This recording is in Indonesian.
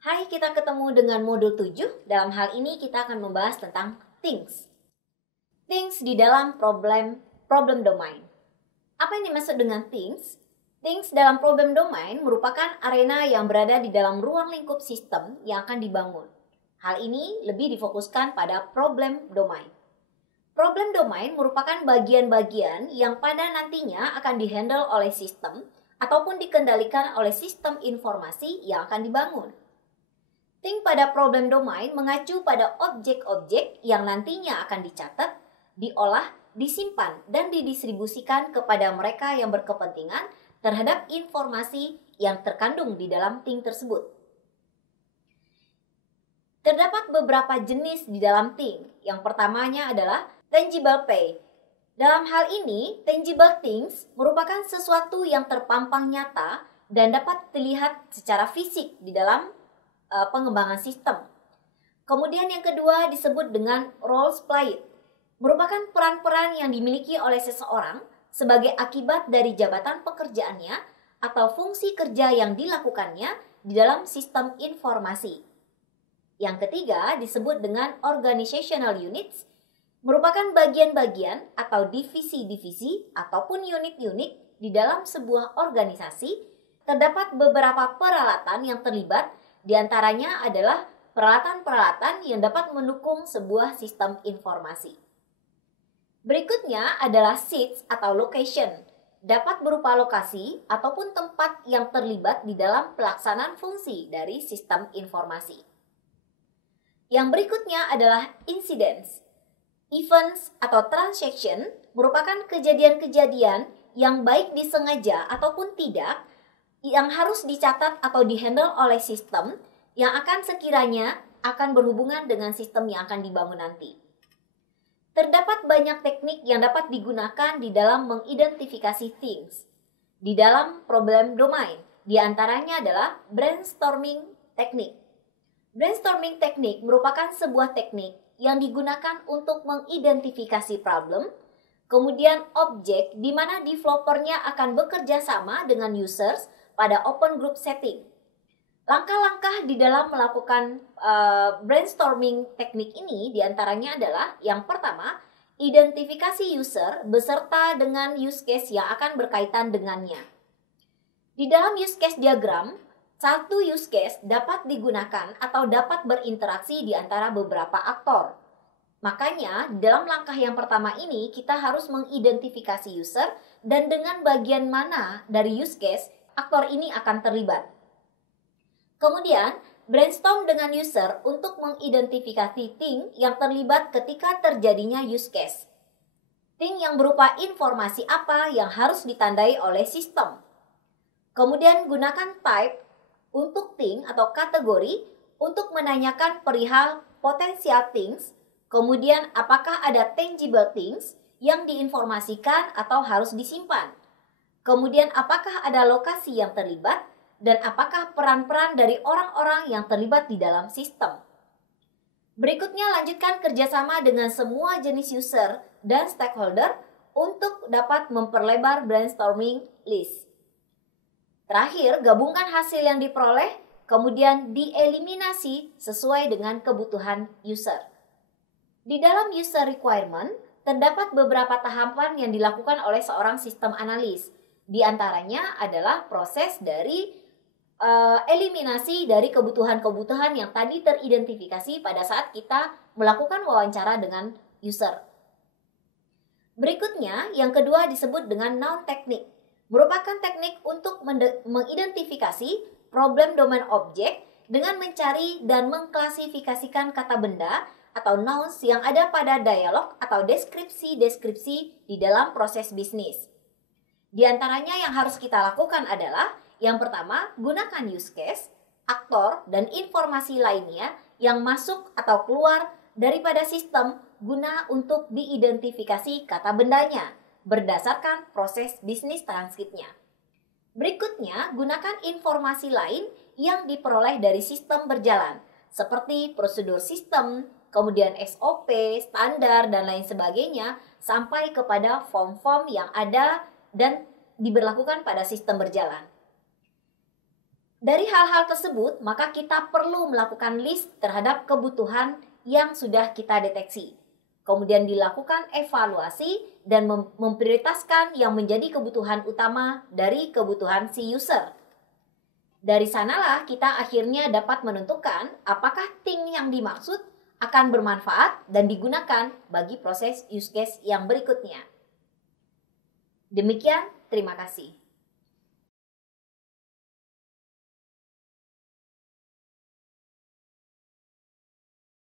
Hai, kita ketemu dengan modul 7. Dalam hal ini kita akan membahas tentang things. Things di dalam problem domain. Apa yang dimaksud dengan things? Things dalam problem domain merupakan arena yang berada di dalam ruang lingkup sistem yang akan dibangun. Hal ini lebih difokuskan pada problem domain. Problem domain merupakan bagian-bagian yang pada nantinya akan dihandle oleh sistem ataupun dikendalikan oleh sistem informasi yang akan dibangun. Think pada problem domain mengacu pada objek-objek yang nantinya akan dicatat, diolah, disimpan, dan didistribusikan kepada mereka yang berkepentingan terhadap informasi yang terkandung di dalam think tersebut. Terdapat beberapa jenis di dalam think. Yang pertamanya adalah tangible pay. Dalam hal ini, tangible things merupakan sesuatu yang terpampang nyata dan dapat dilihat secara fisik di dalam pengembangan sistem. Kemudian yang kedua disebut dengan roles played, merupakan peran-peran yang dimiliki oleh seseorang sebagai akibat dari jabatan pekerjaannya atau fungsi kerja yang dilakukannya di dalam sistem informasi. Yang ketiga disebut dengan organizational units, merupakan bagian-bagian atau divisi-divisi ataupun unit-unit di dalam sebuah organisasi. Terdapat beberapa peralatan yang terlibat. Di antaranya adalah peralatan-peralatan yang dapat mendukung sebuah sistem informasi. Berikutnya adalah seats atau location. Dapat berupa lokasi ataupun tempat yang terlibat di dalam pelaksanaan fungsi dari sistem informasi. Yang berikutnya adalah incidents. Events atau transaction merupakan kejadian-kejadian yang baik disengaja ataupun tidak yang harus dicatat atau dihandle oleh sistem yang akan sekiranya akan berhubungan dengan sistem yang akan dibangun nanti. Terdapat banyak teknik yang dapat digunakan di dalam mengidentifikasi things di dalam problem domain. Di antaranya adalah brainstorming teknik. Brainstorming teknik merupakan sebuah teknik yang digunakan untuk mengidentifikasi problem, kemudian objek di mana developernya akan bekerja sama dengan users pada open group setting. Langkah-langkah di dalam melakukan brainstorming teknik ini diantaranya adalah yang pertama, identifikasi user beserta dengan use case yang akan berkaitan dengannya. Di dalam use case diagram, satu use case dapat digunakan atau dapat berinteraksi di antara beberapa aktor. Makanya, dalam langkah yang pertama ini kita harus mengidentifikasi user dan dengan bagian mana dari use case aktor ini akan terlibat. Kemudian, brainstorm dengan user untuk mengidentifikasi thing yang terlibat ketika terjadinya use case. Thing yang berupa informasi apa yang harus ditandai oleh sistem. Kemudian gunakan type untuk thing atau kategori untuk menanyakan perihal potensial things. Kemudian apakah ada tangible things yang diinformasikan atau harus disimpan. Kemudian apakah ada lokasi yang terlibat dan apakah peran-peran dari orang-orang yang terlibat di dalam sistem. Berikutnya lanjutkan kerjasama dengan semua jenis user dan stakeholder untuk dapat memperlebar brainstorming list. Terakhir, gabungkan hasil yang diperoleh, kemudian dieliminasi sesuai dengan kebutuhan user. Di dalam user requirement, terdapat beberapa tahapan yang dilakukan oleh seorang sistem analis. Di antaranya adalah proses dari eliminasi dari kebutuhan-kebutuhan yang tadi teridentifikasi pada saat kita melakukan wawancara dengan user. Berikutnya, yang kedua disebut dengan noun technique. Merupakan teknik untuk mengidentifikasi problem domain objek dengan mencari dan mengklasifikasikan kata benda atau nouns yang ada pada dialog atau deskripsi-deskripsi di dalam proses bisnis. Di antaranya yang harus kita lakukan adalah yang pertama, gunakan use case, aktor, dan informasi lainnya yang masuk atau keluar daripada sistem guna untuk diidentifikasi kata bendanya berdasarkan proses bisnis transkripnya. Berikutnya, gunakan informasi lain yang diperoleh dari sistem berjalan, seperti prosedur sistem, kemudian SOP, standar, dan lain sebagainya, sampai kepada form-form yang ada dan diberlakukan pada sistem berjalan. Dari hal-hal tersebut, maka kita perlu melakukan list terhadap kebutuhan yang sudah kita deteksi. Kemudian dilakukan evaluasi dan memprioritaskan yang menjadi kebutuhan utama dari kebutuhan si user. Dari sanalah kita akhirnya dapat menentukan apakah thing yang dimaksud akan bermanfaat dan digunakan bagi proses use case yang berikutnya. Demikian, terima kasih.